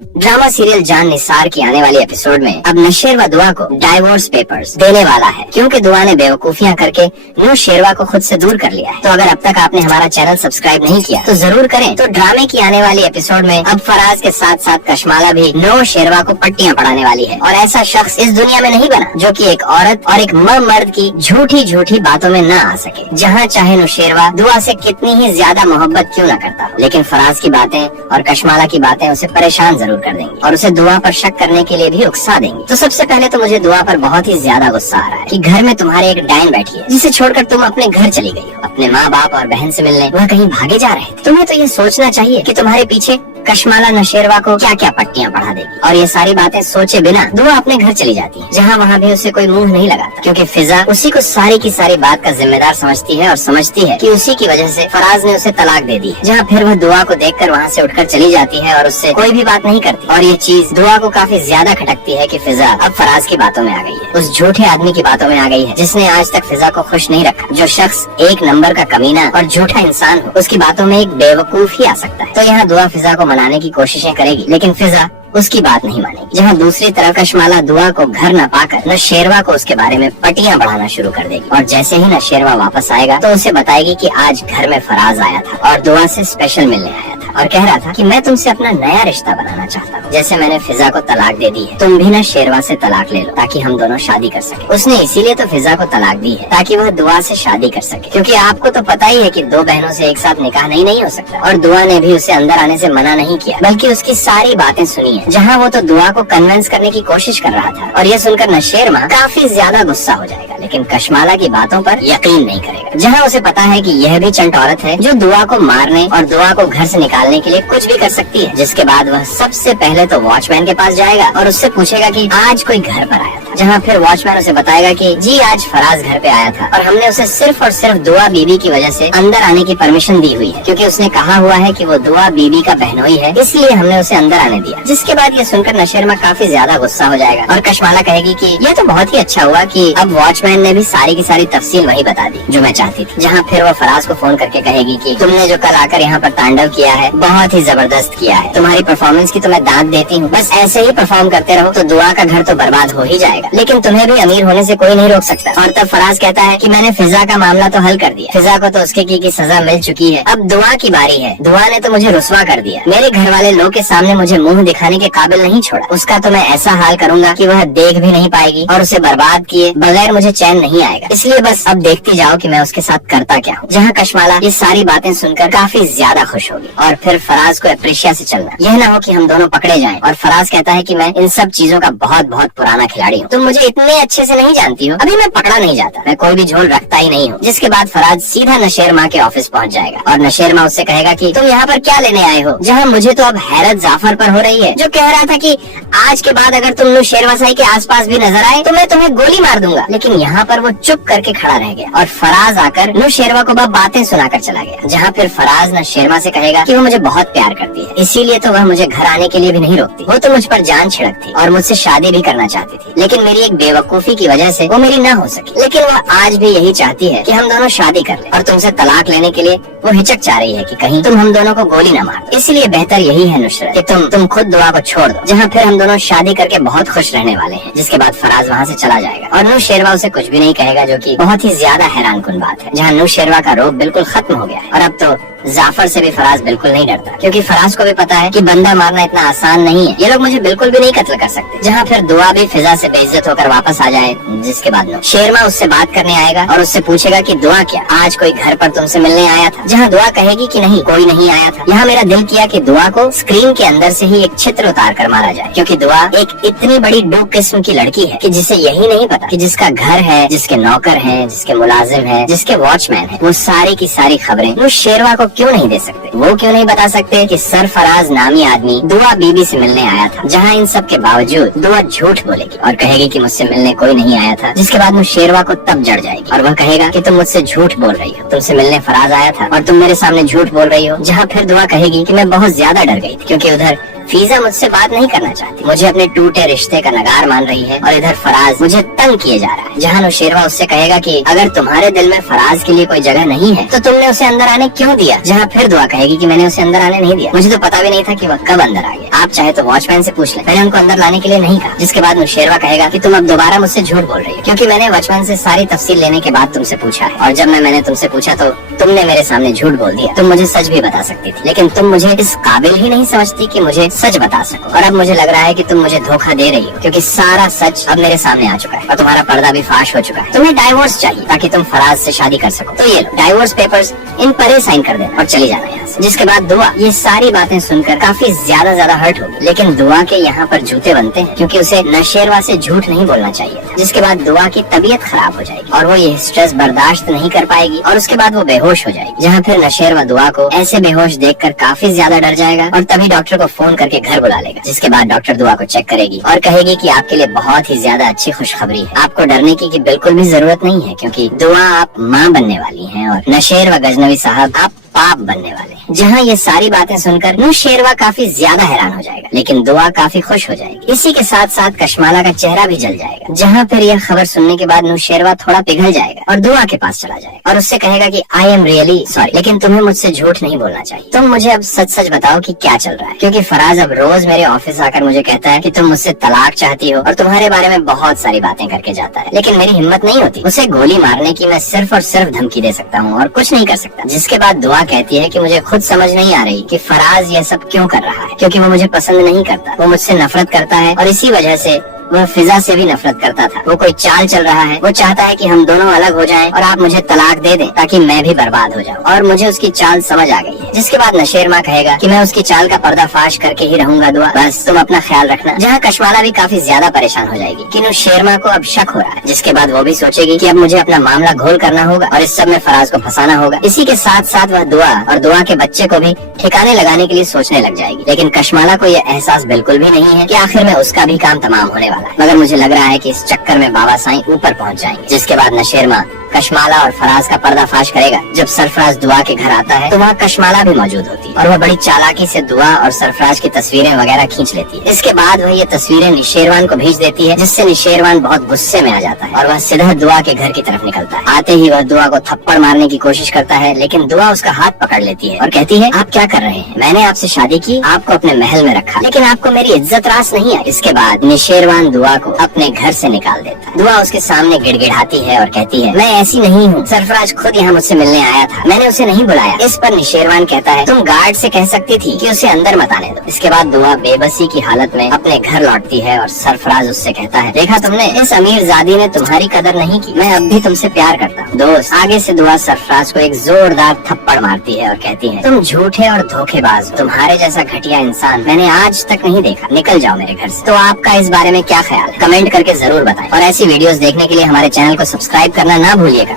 Drama serial जान निसार की आने वाली एपिसोड में अब नौशेरवा दुआ को डाइवोर्स पेपर्स देने वाला है, क्योंकि दुआ ने बेवकूफियां करके नौशेरवा को खुद से दूर कर लिया है। तो अगर अब तक आपने हमारा चैनल सब्सक्राइब नहीं किया तो जरूर करें। तो ड्रामे की आने वाली एपिसोड में अब फराज के साथ साथ कशमाला भी नौशेरवा को पट्टियां पढ़ाने वाली है, और ऐसा शख्स इस दुनिया में नहीं बना जो कि एक औरत और एक मर्द की झूठी झूठी बातों में न आ सके। जहाँ चाहे नौशेरवा दुआ से कितनी ही ज्यादा मोहब्बत क्यों न करता हो, लेकिन फराज की बातें और कशमाला की बातें उसे परेशान जरूर कर देंगी और उसे दुआ पर शक करने के लिए भी उकसा देंगी। तो सबसे पहले तो मुझे दुआ पर बहुत ही ज्यादा गुस्सा आ रहा है कि घर में तुम्हारे एक डायन बैठी है जिसे छोड़कर तुम अपने घर चली गई हो, अपने माँ बाप और बहन से मिलने वह कहीं भागे जा रहे थे। तुम्हें तो ये सोचना चाहिए कि तुम्हारे पीछे कशमाला नौशेरवा को क्या क्या पट्टियां पढ़ा देगी, और ये सारी बातें सोचे बिना दुआ अपने घर चली जाती है, जहाँ वहाँ भी उसे कोई मुंह नहीं लगाता, क्योंकि फिजा उसी को सारी की सारी बात का जिम्मेदार समझती है और समझती है कि उसी की वजह से फराज ने उसे तलाक दे दी है। जहाँ फिर वह दुआ को देखकर वहाँ से उठकर चली जाती है और उससे कोई भी बात नहीं करती, और ये चीज दुआ को काफी ज्यादा खटकती है कि फिजा अब फराज की बातों में आ गई है, उस झूठे आदमी की बातों में आ गई है जिसने आज तक फिजा को खुश नहीं रखा। जो शख्स एक नंबर का कमीना और झूठा इंसान हो, उसकी बातों में एक बेवकूफ ही आ सकता है। तो यहाँ दुआ फिजा को मनाने की कोशिशें करेगी, लेकिन फिजा उसकी बात नहीं मानेगी। जहाँ दूसरी तरफ कशमाला दुआ को घर न पाकर नौशेरवा को उसके बारे में पटियां बढ़ाना शुरू कर देगी, और जैसे ही नौशेरवा वापस आएगा तो उसे बताएगी कि आज घर में फराज आया था और दुआ से स्पेशल मिलने आया था और कह रहा था कि मैं तुमसे अपना नया रिश्ता बनाना चाहता हूँ। जैसे मैंने फिजा को तलाक दे दी है, तुम भी नौशेरवा से तलाक ले लो ताकि हम दोनों शादी कर सके। उसने इसीलिए तो फिजा को तलाक दी है ताकि वह दुआ से शादी कर सके, क्योंकि आपको तो पता ही है कि दो बहनों से एक साथ निकाह नहीं हो सकता। और दुआ ने भी उसे अंदर आने से मना नहीं किया, बल्कि उसकी सारी बातें सुनी है। जहाँ वो तो दुआ को कन्विंस करने की कोशिश कर रहा था, और ये सुनकर नौशेरवा काफी ज्यादा गुस्सा हो जाएगा, लेकिन कशमाला की बातों पर यकीन नहीं करेगा। जहाँ उसे पता है कि यह भी चंट औरत है जो दुआ को मारने और दुआ को घर से निकालने के लिए कुछ भी कर सकती है। जिसके बाद वह सबसे पहले तो वॉचमैन के पास जाएगा और उससे पूछेगा कि आज कोई घर पर आया था। जहाँ फिर वॉचमैन उसे बताएगा कि जी आज फराज घर पे आया था, और हमने उसे सिर्फ और सिर्फ दुआ बीबी की वजह से अंदर आने की परमिशन दी हुई है, क्योंकि उसने कहा हुआ है कि वो दुआ बीबी का बहनोई है, इसलिए हमने उसे अंदर आने दिया। जिसके बाद ये सुनकर नौशेरवा काफी ज्यादा गुस्सा हो जाएगा, और कशमाला कहेगी कि यह तो बहुत ही अच्छा हुआ कि अब वॉचमैन ने भी सारी की सारी तफसील वही बता दी जो मैं चाहती थी। जहाँ फिर वो फराज को फोन करके कहेगी कि तुमने जो कल आकर यहाँ पर तांडव किया है बहुत ही जबरदस्त किया है, तुम्हारी परफॉर्मेंस की तो मैं दाद देती हूँ, बस ऐसे ही परफॉर्म करते रहो तो दुआ का घर तो बर्बाद हो ही जाएगा, लेकिन तुम्हें भी अमीर होने से कोई नहीं रोक सकता। और तब फराज कहता है कि मैंने फिजा का मामला तो हल कर दिया, फिजा को तो उसके की सजा मिल चुकी है, अब दुआ की बारी है। दुआ ने तो मुझे रुस्वा कर दिया, मेरे घर वाले लोग के सामने मुझे मुंह दिखाने के काबिल नहीं छोड़ा, उसका तो मैं ऐसा हाल करूंगा कि वह देख भी नहीं पाएगी, और उसे बर्बाद किए बगैर मुझे चैन नहीं आएगा। इसलिए बस अब देखती जाओ कि मैं उसके साथ करता क्या हूँ। जहाँ कशमाला ये सारी बातें सुनकर काफी ज्यादा खुश होगी, और फिर फराज को अप्रेशिया से चलना, यह ना हो कि हम दोनों पकड़े जाएं। और फराज कहता है कि मैं इन सब चीजों का बहुत बहुत पुराना खिलाड़ी हूँ, तुम मुझे इतने अच्छे से नहीं जानती हो, अभी मैं पकड़ा नहीं जाता, मैं कोई भी झोल रखता ही नहीं हूँ। जिसके बाद फराज सीधा नौशेरमा के ऑफिस पहुँच जाएगा, और नौशेरमा उससे कहेगा कि तुम यहाँ पर क्या लेने आए हो। जहाँ मुझे तो अब हैरत जाफर पर हो रही है, जो कह रहा था कि आज के बाद अगर तुम नौशेरवा साई के आसपास भी नजर आए तो मैं तुम्हें गोली मार दूंगा, लेकिन यहाँ पर वो चुप करके खड़ा रह गया, और फराज आकर नौशेरवा को बातें सुनाकर चला गया। जहाँ फिर फराज नौशेरमा से कहेगा कि वो मुझे बहुत प्यार करती है, इसीलिए तो वह मुझे घर आने के लिए भी नहीं रोकती, वो तो मुझ पर जान छिड़कती और मुझसे शादी भी करना चाहती थी, लेकिन मेरी एक बेवकूफी की वजह से वो मेरी ना हो सकी। लेकिन वह आज भी यही चाहती है कि हम दोनों शादी कर लें, और तुमसे तलाक लेने के लिए वो हिचक चाह रही है कि कहीं तुम हम दोनों को गोली न मार। इसलिए बेहतर यही है नुसरत कि तुम खुद दुआ को छोड़ दो। जहाँ फिर हम दोनों शादी करके बहुत खुश रहने वाले हैं। जिसके बाद फराज वहाँ से चला जाएगा, और नौशेरवा उसे कुछ भी नहीं कहेगा, जो कि बहुत ही ज्यादा हैरान कुन बात है। जहाँ नौशेरवा का रोब बिल्कुल खत्म हो गया है, और अब तो जाफर से भी फराज बिल्कुल नहीं डरता, क्योंकि फराज को भी पता है कि बंदा मारना इतना आसान नहीं है, ये लोग मुझे बिल्कुल भी नहीं कत्ल कर सकते। जहाँ फिर दुआ भी फिजा से बेइज्जत होकर वापस आ जाए। जिसके बाद नौशेरमा उससे बात करने आएगा और उससे पूछेगा कि दुआ क्या आज कोई घर पर तुमसे मिलने आया था। जहाँ दुआ कहेगी कि नहीं, कोई नहीं आया था। यहाँ मेरा दिल किया कि दुआ को स्क्रीन के अंदर से ही एक चित्र उतार कर मारा जाए, क्योंकि दुआ एक इतनी बड़ी डूब किस्म की लड़की है कि जिसे यही नहीं पता कि जिसका घर है, जिसके नौकर है, जिसके मुलाजिम है, जिसके वॉचमैन है, वो सारी की सारी खबरें नौशेरवा को क्यों नहीं दे सकते। वो क्यों नहीं बता सकते कि सरफराज नामी आदमी दुआ बीबी से मिलने आया था। जहाँ इन सब के बावजूद दुआ झूठ बोलेगी और कहेगी कि मुझसे मिलने कोई नहीं आया था। जिसके बाद नौशेरवा को तब जड़ जाएगी और वह कहेगा कि तुम मुझसे झूठ बोल रही हो, तुमसे मिलने फराज आया था और तुम मेरे सामने झूठ बोल रही हो। जहाँ फिर दुआ कहेगी कि मैं बहुत ज्यादा डर गई थी, क्योंकि उधर फिजा मुझसे बात नहीं करना चाहती, मुझे अपने टूटे रिश्ते का नगार मान रही है, और इधर फराज मुझे तंग किए जा रहा है। जहाँ नौशेरवा उससे कहेगा कि अगर तुम्हारे दिल में फराज के लिए कोई जगह नहीं है तो तुमने उसे अंदर आने क्यों दिया। जहाँ फिर दुआ कहेगी कि मैंने उसे अंदर आने नहीं दिया, मुझे तो पता भी नहीं था कि वह कब अंदर आ गया। लेंगे। आप चाहे तो वॉचमैन से पूछ लें, मैंने उनको अंदर लाने के लिए नहीं कहा। जिसके बाद नुशेरवा कहेगा कि तुम अब दोबारा मुझसे झूठ बोल रही हो, क्योंकि मैंने वॉचमैन से सारी तफसील लेने के बाद तुमसे पूछा है, और जब मैंने तुमसे पूछा तो तुमने मेरे सामने झूठ बोल दिया। तुम मुझे सच भी बता सकती थी, लेकिन तुम मुझे इस काबिल ही नहीं समझती कि मुझे सच बता सको। और अब मुझे लग रहा है कि तुम मुझे धोखा दे रही हो, क्योंकि सारा सच अब मेरे सामने आ चुका है और तुम्हारा पर्दा भी फाश हो चुका है। तुम्हें डाइवोर्स चाहिए ताकि तुम फराज से शादी कर सको, तो ये लो डाइवोर्स पेपर्स, इन पर साइन कर देना और चली जाना यहाँ से। जिसके बाद दुआ ये सारी बातें सुनकर काफी ज्यादा हर्ट होगी, लेकिन दुआ के यहाँ पर जूते बनते हैं, क्योंकि उसे नशेरवा से झूठ नहीं बोलना चाहिए था। जिसके बाद दुआ की तबीयत खराब हो जाएगी और वो ये स्ट्रेस बर्दाश्त नहीं कर पाएगी और उसके बाद वो बेहोश हो जाएगी। जहाँ फिर नशेरवा दुआ को ऐसे बेहोश देखकर काफी ज्यादा डर जाएगा और तभी डॉक्टर को फोन करके घर बुला लेगा। जिसके बाद डॉक्टर दुआ को चेक करेगी और कहेगी कि आपके लिए बहुत ही ज्यादा अच्छी खुशखबरी है, आपको डरने की बिल्कुल भी जरूरत नहीं है, क्योंकि दुआ आप माँ बनने वाली हैं और नशेरवा गजनवी साहब आप पाप बनने वाले हैं। जहाँ ये सारी बातें सुनकर नुशेरवा काफी ज्यादा हैरान हो जाएगा, लेकिन दुआ काफी खुश हो जाएगी। इसी के साथ साथ कशमाला का चेहरा भी जल जाएगा। जहाँ फिर यह खबर सुनने के बाद नुशेरवा थोड़ा पिघल जाएगा और दुआ के पास चला जाएगा और उससे कहेगा कि आई एम रियली सॉरी, लेकिन तुम्हें मुझसे झूठ नहीं बोलना चाहिए। तुम मुझे अब सच बताओ कि क्या चल रहा है, क्योंकि फराज अब रोज मेरे ऑफिस आकर मुझे कहता है कि तुम मुझसे तलाक चाहती हो और तुम्हारे बारे में बहुत सारी बातें करके जाता है, लेकिन मेरी हिम्मत नहीं होती उसे गोली मारने की। मैं सिर्फ और सिर्फ धमकी दे सकता हूँ और कुछ नहीं कर सकता। जिसके बाद दुआ कहती है कि मुझे खुद समझ नहीं आ रही कि फराज ये सब क्यों कर रहा है, क्योंकि वो मुझे पसंद नहीं करता, वो मुझसे नफरत करता है और इसी वजह से वह फिजा से भी नफरत करता था। वो कोई चाल चल रहा है, वो चाहता है कि हम दोनों अलग हो जाएं और आप मुझे तलाक दे दें ताकि मैं भी बर्बाद हो जाऊं, और मुझे उसकी चाल समझ आ गई है। जिसके बाद नशेरमा कहेगा कि मैं उसकी चाल का पर्दाफाश करके ही रहूंगा दुआ, बस तुम अपना ख्याल रखना। जहाँ कशमाला भी काफी ज्यादा परेशान हो जाएगी कि नुशेरमा को अब शक हो रहा है। जिसके बाद वो भी सोचेगी कि अब मुझे अपना मामला घोल करना होगा और इस सब में फराज को फंसाना होगा। इसी के साथ साथ वह दुआ और दुआ के बच्चे को भी ठिकाने लगाने के लिए सोचने लग जाएगी, लेकिन कशमाला को यह एहसास बिल्कुल भी नहीं है कि आखिर में उसका भी काम तमाम होने वाला है। मगर मुझे लग रहा है कि इस चक्कर में बाबा साईं ऊपर पहुंच जाएंगे। जिसके बाद नशेरमा कशमाला और फराज का पर्दाफाश करेगा। जब सरफराज दुआ के घर आता है तो वहाँ कशमाला भी मौजूद होती है और वह बड़ी चालाकी से दुआ और सरफराज की तस्वीरें वगैरह खींच लेती है। इसके बाद वह ये तस्वीरें निशेरवान को भेज देती है, जिससे निशेरवान बहुत गुस्से में आ जाता है और वह सीधा दुआ के घर की तरफ निकलता है। आते ही वह दुआ को थप्पड़ मारने की कोशिश करता है, लेकिन दुआ उसका हाथ पकड़ लेती है और कहती है, आप क्या कर रहे हैं? मैंने आपसे शादी की, आपको अपने महल में रखा, लेकिन आपको मेरी इज्जत रास नहीं है। इसके बाद निशेरवान दुआ को अपने घर से निकाल देता है। दुआ उसके सामने गिड़गिड़ाती है और कहती है, मैं ऐसी नहीं हूँ, सरफराज खुद यहाँ मुझसे मिलने आया था, मैंने उसे नहीं बुलाया। इस पर निशेरवान कहता है, तुम गार्ड से कह सकती थी कि उसे अंदर मत आने दो। इसके बाद दुआ बेबसी की हालत में अपने घर लौटती है और सरफराज उससे कहता है, देखा तुमने, इस अमीरजादी ने तुम्हारी कदर नहीं की, मैं अब भी तुमसे प्यार करता हूँ। दोस्त आगे से दुआ सरफराज को एक जोरदार थप्पड़ मारती है और कहती है, तुम झूठे और धोखेबाज, तुम्हारे जैसा घटिया इंसान मैंने आज तक नहीं देखा, निकल जाओ मेरे घर से। तो आपका इस बारे में क्या ख्याल है? कमेंट करके जरूर बताएं और ऐसी वीडियोस देखने के लिए हमारे चैनल को सब्सक्राइब करना ना भूलिएगा।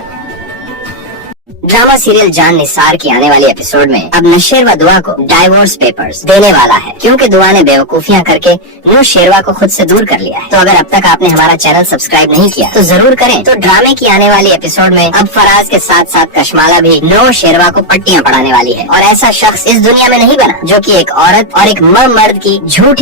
ड्रामा सीरियल जान निसार की आने वाली एपिसोड में अब नशेर व दुआ को डाइवोर्स पेपर्स देने वाला है, क्योंकि दुआ ने बेवकूफियां करके न्यू शेरवा को खुद से दूर कर लिया है। तो अगर अब तक आपने हमारा चैनल सब्सक्राइब नहीं किया तो जरूर करें। तो ड्रामे की आने वाली एपिसोड में अब फराज के साथ साथ कशमाला भी नो शेरवा को पट्टियां पढ़ाने वाली है, और ऐसा शख्स इस दुनिया में नहीं बना जो कि एक औरत और एक मर्द की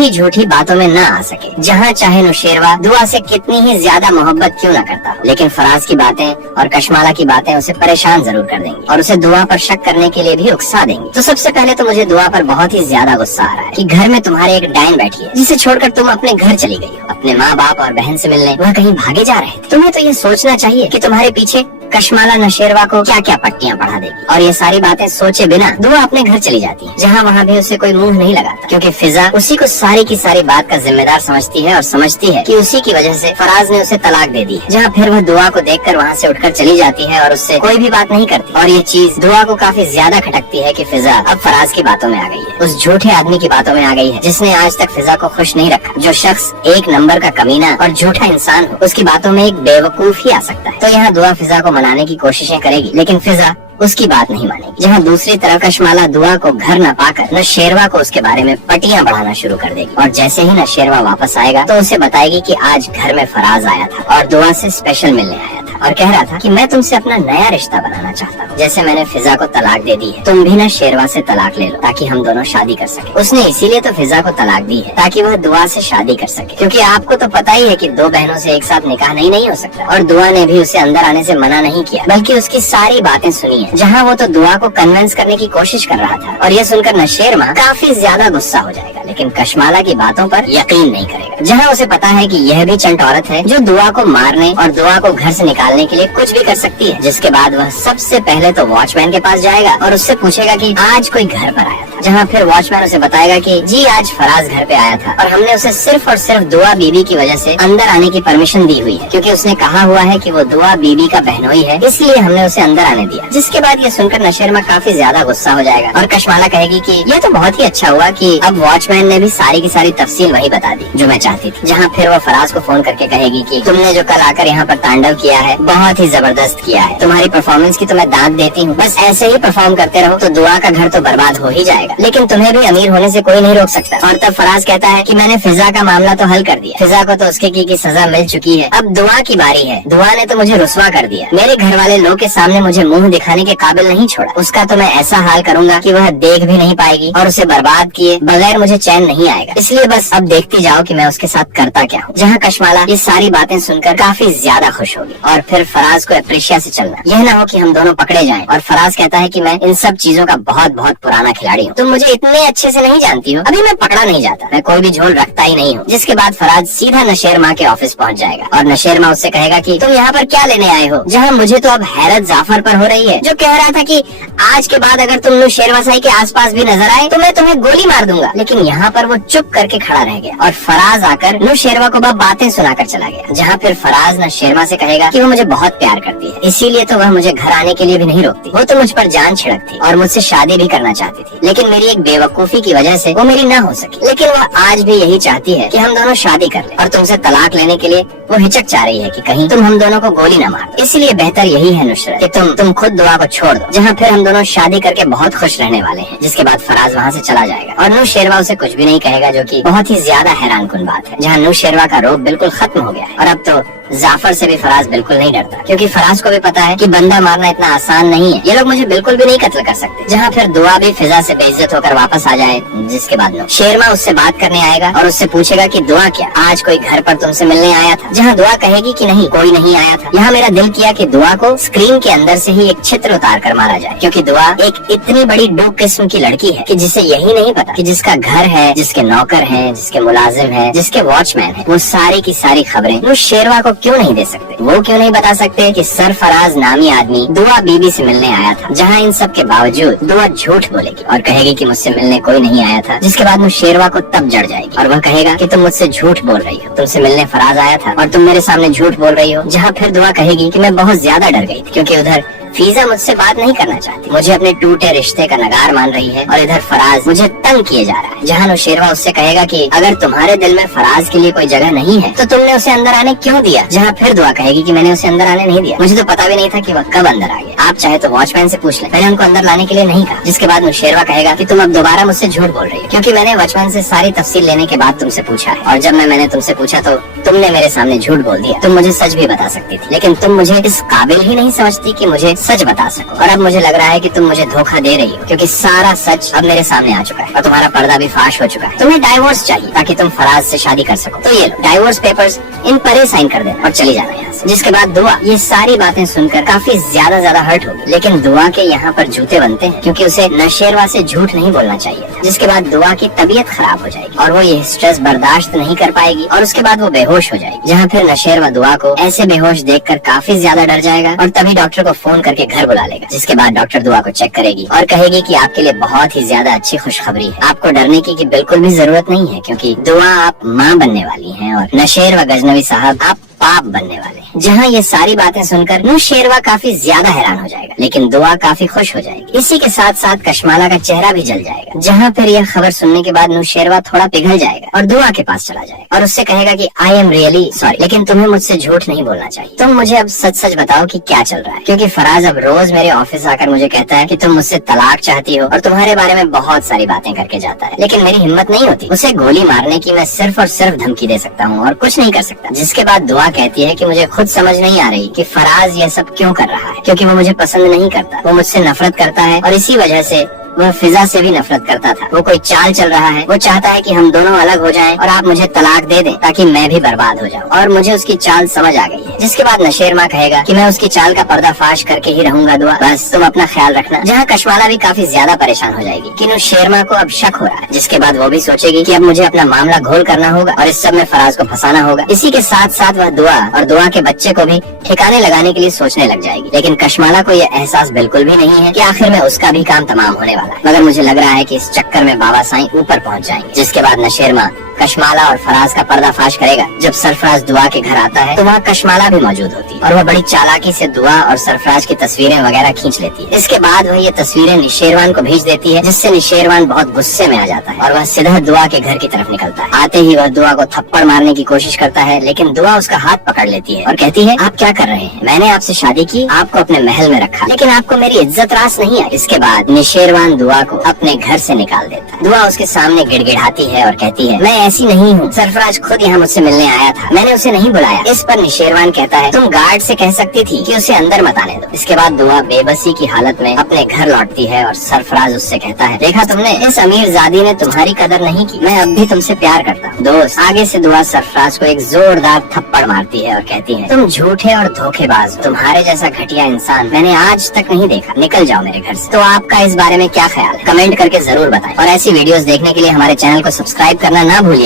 झूठी बातों में न आ सके। जहाँ चाहे नुशेरवा दुआ से कितनी ही ज्यादा मोहब्बत क्यों न करता हो, लेकिन फराज की बातें और कशमाला की बातें उसे परेशान जरूर कर देंगी और उसे दुआ पर शक करने के लिए भी उकसा देंगी। तो सबसे पहले तो मुझे दुआ पर बहुत ही ज्यादा गुस्सा आ रहा है कि घर में तुम्हारे एक डायन बैठी है, जिसे छोड़कर तुम अपने घर चली गई हो अपने माँ बाप और बहन से मिलने। वह कहीं भागे जा रहे थे। तुम्हें तो ये सोचना चाहिए कि तुम्हारे पीछे कशमाला नशेरवा को क्या क्या पट्टियां पढ़ा देगी। और ये सारी बातें सोचे बिना दुआ अपने घर चली जाती है, जहाँ वहाँ भी उसे कोई मुंह नहीं लगाता, क्योंकि फिजा उसी को सारी की सारी बात का जिम्मेदार समझती है और समझती है कि उसी की वजह से फराज ने उसे तलाक दे दी है। जहाँ फिर वह दुआ को देखकर वहाँ से उठकर चली जाती है और उससे कोई भी बात नहीं करती। और ये चीज दुआ को काफी ज्यादा खटकती है कि फिजा अब फराज की बातों में आ गई है, उस झूठे आदमी की बातों में आ गई है जिसने आज तक फिजा को खुश नहीं रखा। जो शख्स एक नंबर का कमीना और झूठा इंसान हो, उसकी बातों में एक बेवकूफ ही आ सकता है। तो यहाँ दुआ फिजा को मनाने की कोशिशें करेगी, लेकिन फिजा उसकी बात नहीं मानेगी। जहाँ दूसरी तरफ कशमाला दुआ को घर न पाकर नशेरवा को उसके बारे में पटियां बढ़ाना शुरू कर देगी, और जैसे ही नशेरवा वापस आएगा तो उसे बताएगी कि आज घर में फराज आया था और दुआ से स्पेशल मिलने आया था। और कह रहा था कि मैं तुमसे अपना नया रिश्ता बनाना चाहता हूँ, जैसे मैंने फिजा को तलाक दे दी है, तुम भी ना शेरवा से तलाक ले लो ताकि हम दोनों शादी कर सके। उसने इसीलिए तो फिजा को तलाक दी है ताकि वह दुआ से शादी कर सके, क्योंकि आपको तो पता ही है कि दो बहनों से एक साथ निकाह नहीं हो सकता। और दुआ ने भी उसे अंदर आने से मना नहीं किया, बल्कि उसकी सारी बातें सुनी है, जहाँ वो तो दुआ को कन्विंस करने की कोशिश कर रहा था। और ये सुनकर नशेरमा काफी ज्यादा गुस्सा हो जाएगा, लेकिन कशमाला की बातों पर यकीन नहीं करेगा, जहाँ उसे पता है कि यह भी चंट औरत है जो दुआ को मारने और दुआ को घर से निकालने के लिए कुछ भी कर सकती है। जिसके बाद वह सबसे पहले तो वॉचमैन के पास जाएगा और उससे पूछेगा कि आज कोई घर पर आया था, जहाँ फिर वॉचमैन उसे बताएगा कि जी आज फराज घर पे आया था और हमने उसे सिर्फ और सिर्फ दुआ बीबी की वजह से अंदर आने की परमिशन दी हुई है, क्योंकि उसने कहा हुआ है कि वो दुआ बीबी का बहनोई है, इसलिए हमने उसे अंदर आने दिया। जिसके बाद ये सुनकर नशेरमा काफी ज्यादा गुस्सा हो जाएगा और कशमाला कहेगी कि ये तो बहुत ही अच्छा हुआ कि अब वॉचमैन ने भी सारी की सारी तफसील वही बता दी जो मैं चाहती थी। जहाँ फिर वो फराज को फोन करके कहेगी कि तुमने जो कल आकर यहाँ पर तांडव किया है बहुत ही जबरदस्त किया है, तुम्हारी परफॉर्मेंस की तो मैं दाद देती हूँ, बस ऐसे ही परफॉर्म करते रहो तो दुआ का घर तो बर्बाद हो ही जाएगा, लेकिन तुम्हें भी अमीर होने से कोई नहीं रोक सकता। और तब फराज कहता है कि मैंने फिजा का मामला तो हल कर दिया, फिजा को तो उसके की सजा मिल चुकी है, अब दुआ की बारी है। दुआ ने तो मुझे रुस्वा कर दिया, मेरे घर वाले लोग के सामने मुझे मुंह दिखाने के काबिल नहीं छोड़ा, उसका तो मैं ऐसा हाल करूंगा कि वह देख भी नहीं पाएगी और उसे बर्बाद किए बगैर मुझे चैन नहीं आएगा, इसलिए बस अब देखती जाओ कि मैं उसके साथ करता क्या हूँ। जहाँ कशमाला ये सारी बातें सुनकर काफी ज्यादा खुश होगी और फिर फराज को एप्रिशिया से चलना, यह ना हो कि हम दोनों पकड़े जाएं। और फराज कहता है कि मैं इन सब चीजों का बहुत बहुत पुराना खिलाड़ी हूँ, तुम मुझे इतने अच्छे से नहीं जानती हो, अभी मैं पकड़ा नहीं जाता, मैं कोई भी झोल रखता ही नहीं हूँ। जिसके बाद फराज सीधा नशेरमा के ऑफिस पहुँच जाएगा और नशेरमा उससे कहेगा कि तुम यहाँ पर क्या लेने आए हो, जहाँ मुझे तो अब हैरत जाफर पर हो रही है, जो कह रहा था कि आज के बाद अगर तुम शेरवा साई के आसपास भी नजर आए तो मैं तुम्हें गोली मार दूंगा। लेकिन यहाँ पर वो चुप करके खड़ा रह गया और फराज आकर नौशेरवा को बातें सुनाकर चला गया। जहाँ फिर फराज नौशेरवा से कहेगा कि वो मुझे बहुत प्यार करती है, इसीलिए तो वह मुझे घर आने के लिए भी नहीं रोकती, वो तो मुझ पर जान छिड़कती और मुझसे शादी भी करना चाहती थी, लेकिन मेरी एक बेवकूफी की वजह से वो मेरी न हो सकी। लेकिन वह आज भी यही चाहती है कि हम दोनों शादी कर लें और तुमसे तलाक लेने के लिए वो हिचक चाह रही है कि कहीं तुम हम दोनों को गोली न मार। इसलिए बेहतर यही है नुसरत कि तुम खुद दुआ को छोड़ दो। जहाँ फिर हम दोनों शादी करके बहुत खुश रहने वाले हैं। जिसके बाद फराज वहाँ से चला जाएगा और नौशेरवा उसे कुछ भी नहीं कहेगा, जो कि बहुत ही ज्यादा हैरान कुन बात है। जहाँ नौशेरवा का रोब बिल्कुल खत्म हो गया है और अब तो जाफर से भी फराज बिल्कुल नहीं डरता, क्योंकि फराज को भी पता है कि बंदा मारना इतना आसान नहीं है, ये लोग मुझे बिल्कुल भी नहीं कत्ल कर सकते। जहाँ फिर दुआ भी फिजा से बेइज्जत होकर वापस आ जाए। जिसके बाद शेरमा उससे बात करने आएगा और उससे पूछेगा कि दुआ क्या आज कोई घर पर तुमसे मिलने आया था। जहाँ दुआ कहेगी कि नहीं कोई नहीं आया था। यहाँ मेरा दिल किया कि दुआ को स्क्रीन के अंदर से ही एक चित्र उतार कर मारा जाए, क्योंकि दुआ एक इतनी बड़ी डूब किस्म की लड़की है कि जिसे यही नहीं पता कि जिसका घर है, जिसके नौकर है, जिसके मुलाजिम है, जिसके वॉचमैन है, वो सारी की सारी खबरें वो शेरवा को क्यों नहीं दे सकते। वो क्यों नहीं बता सकते कि सरफराज नामी आदमी दुआ बीबी से मिलने आया था। जहाँ इन सब के बावजूद दुआ झूठ बोलेगी और कहेगी कि मुझसे मिलने कोई नहीं आया था। जिसके बाद वो शेरवा को तब जड़ जाएगी और वह कहेगा कि तुम मुझसे झूठ बोल रही हो, तुमसे मिलने फराज आया था और तुम मेरे सामने झूठ बोल रही हो। जहाँ फिर दुआ कहेगी कि मैं बहुत ज्यादा डर गई थी, क्योंकि उधर फिजा मुझसे बात नहीं करना चाहती, मुझे अपने टूटे रिश्ते का नगार मान रही है और इधर फराज मुझे तंग किए जा रहा है। जहाँ नौशेरवा उससे कहेगा कि अगर तुम्हारे दिल में फराज के लिए कोई जगह नहीं है तो तुमने उसे अंदर आने क्यों दिया। जहाँ फिर दुआ कहेगी कि मैंने उसे अंदर आने नहीं दिया, मुझे तो पता भी नहीं था कि वह कब अंदर आ गया, आप चाहे तो वॉचमैन से पूछ लें, मैंने उनको अंदर लाने के लिए नहीं कहा। जिसके बाद नौशेरवा कहेगा कि तुम अब दोबारा मुझसे झूठ बोल रही हो, क्योंकि मैंने वॉचमैन से सारी तफसील लेने के बाद तुमसे पूछा है, और जब मैंने तुमसे पूछा तो तुमने मेरे सामने झूठ बोल दिया। तुम मुझे सच भी बता सकती थी, लेकिन तुम मुझे इस काबिल ही नहीं समझती कि मुझे सच बता सको। और अब मुझे लग रहा है कि तुम मुझे धोखा दे रही हो, क्योंकि सारा सच अब मेरे सामने आ चुका है और तुम्हारा पर्दा भी फाश हो चुका है। तुम्हें डाइवोर्स चाहिए ताकि तुम फराज से शादी कर सको, तो ये लो डाइवोर्स पेपर्स, इन पर साइन कर देना और चली जाना यहाँ से। जिसके बाद दुआ ये सारी बातें सुनकर काफी ज्यादा हर्ट होगी, लेकिन दुआ के यहाँ पर जूते बनते हैं, क्योंकि उसे नौशेरवा से झूठ नहीं बोलना चाहिए था। जिसके बाद दुआ की तबीयत खराब हो जाएगी और वो ये स्ट्रेस बर्दाश्त नहीं कर पाएगी और उसके बाद वो बेहोश हो जाएगी। जहाँ फिर नौशेरवा दुआ को ऐसे बेहोश देखकर काफी ज्यादा डर जाएगा और तभी डॉक्टर को फोन करके घर बुला लेगा। जिसके बाद डॉक्टर दुआ को चेक करेगी और कहेगी कि आपके लिए बहुत ही ज्यादा अच्छी खुशखबरी है, आपको डरने की बिल्कुल भी जरूरत नहीं है, क्योंकि दुआ आप माँ बनने वाली हैं और नौशेरवा गजनवी साहब आप पाप बनने वाले हैं। जहाँ ये सारी बातें सुनकर नौशेरवा काफी ज्यादा हैरान हो जाएगा, लेकिन दुआ काफी खुश हो जाएगी। इसी के साथ साथ कशमाला का चेहरा भी जल जाएगा। जहाँ फिर यह खबर सुनने के बाद नौशेरवा थोड़ा पिघल जाएगा और दुआ के पास चला जाएगा और उससे कहेगा कि आई एम रियली सॉरी, लेकिन तुम्हें मुझसे झूठ नहीं बोलना चाहिए। तुम मुझे अब सच बताओ कि क्या चल रहा है, क्योंकि फराज अब रोज मेरे ऑफिस आकर मुझे कहता है कि तुम मुझसे तलाक चाहती हो और तुम्हारे बारे में बहुत सारी बातें करके जाता है, लेकिन मेरी हिम्मत नहीं होती। उसे गोली मारने की मैं सिर्फ और सिर्फ धमकी दे सकता हूँ और कुछ नहीं कर सकता। जिसके बाद दुआ दुआ कहती है कि मुझे खुद समझ नहीं आ रही कि फराज ये सब क्यों कर रहा है, क्योंकि वो मुझे पसंद नहीं करता, वो मुझसे नफरत करता है और इसी वजह से वह फिजा से भी नफरत करता था। वो कोई चाल चल रहा है, वो चाहता है कि हम दोनों अलग हो जाएं और आप मुझे तलाक दे दें ताकि मैं भी बर्बाद हो जाऊं। और मुझे उसकी चाल समझ आ गई है। जिसके बाद नशेरमा कहेगा कि मैं उसकी चाल का पर्दाफाश करके ही रहूंगा दुआ, बस तुम अपना ख्याल रखना। जहाँ कशमाला भी काफी ज्यादा परेशान हो जाएगी कि नशेरमा को अब शक हो रहा है। जिसके बाद वो भी सोचेगी कि अब मुझे अपना मामला घोल करना होगा और इस सब में फराज को फंसाना होगा। इसी के साथ साथ वह दुआ और दुआ के बच्चे को भी ठिकाने लगाने के लिए सोचने लग जाएगी। लेकिन कशमाला को यह एहसास बिल्कुल भी नहीं है कि आखिर में उसका भी काम तमाम होने वाला है। मगर मुझे लग रहा है कि इस चक्कर में बाबा साईं ऊपर पहुंच जाएंगे। जिसके बाद नशेरमा कशमाला और फराज का पर्दाफाश करेगा। जब सरफराज दुआ के घर आता है तो वहाँ कशमाला भी मौजूद होती है और वह बड़ी चालाकी से दुआ और सरफराज की तस्वीरें वगैरह खींच लेती है। इसके बाद वह ये तस्वीरें निशेरवान को भेज देती है, जिससे निशेरवान बहुत गुस्से में आ जाता है और वह सीधा दुआ के घर की तरफ निकलता है। आते ही वह दुआ को थप्पड़ मारने की कोशिश करता है, लेकिन दुआ उसका हाथ पकड़ लेती है और कहती है, आप क्या कर रहे हैं? मैंने आपसे शादी की, आपको अपने महल में रखा, लेकिन आपको मेरी इज्जत रास नहीं आई। इसके बाद निशेरवान दुआ को अपने घर से निकाल देता है। दुआ उसके सामने गिड़गिड़ाती है और कहती है, मैं ऐसी नहीं हूँ, सरफराज खुद यहाँ मुझसे मिलने आया था, मैंने उसे नहीं बुलाया। इस पर निशेरवान कहता है, तुम गार्ड से कह सकती थी कि उसे अंदर मत आने दो। इसके बाद दुआ बेबसी की हालत में अपने घर लौटती है और सरफराज उससे कहता है, देखा तुमने, इस अमीरजादी ने तुम्हारी कदर नहीं की, मैं अब भी तुमसे प्यार करता हूँ। दोस्त, आगे से दुआ सरफराज को एक जोरदार थप्पड़ मारती है और कहती है, तुम झूठे और धोखेबाज, तुम्हारे जैसा घटिया इंसान मैंने आज तक नहीं देखा, निकल जाओ मेरे घर से। तो आपका इस बारे में क्या ख्याल है? कमेंट करके जरूर बताएं और ऐसी वीडियोस देखने के लिए हमारे चैनल को सब्सक्राइब करना ना भूलिएगा।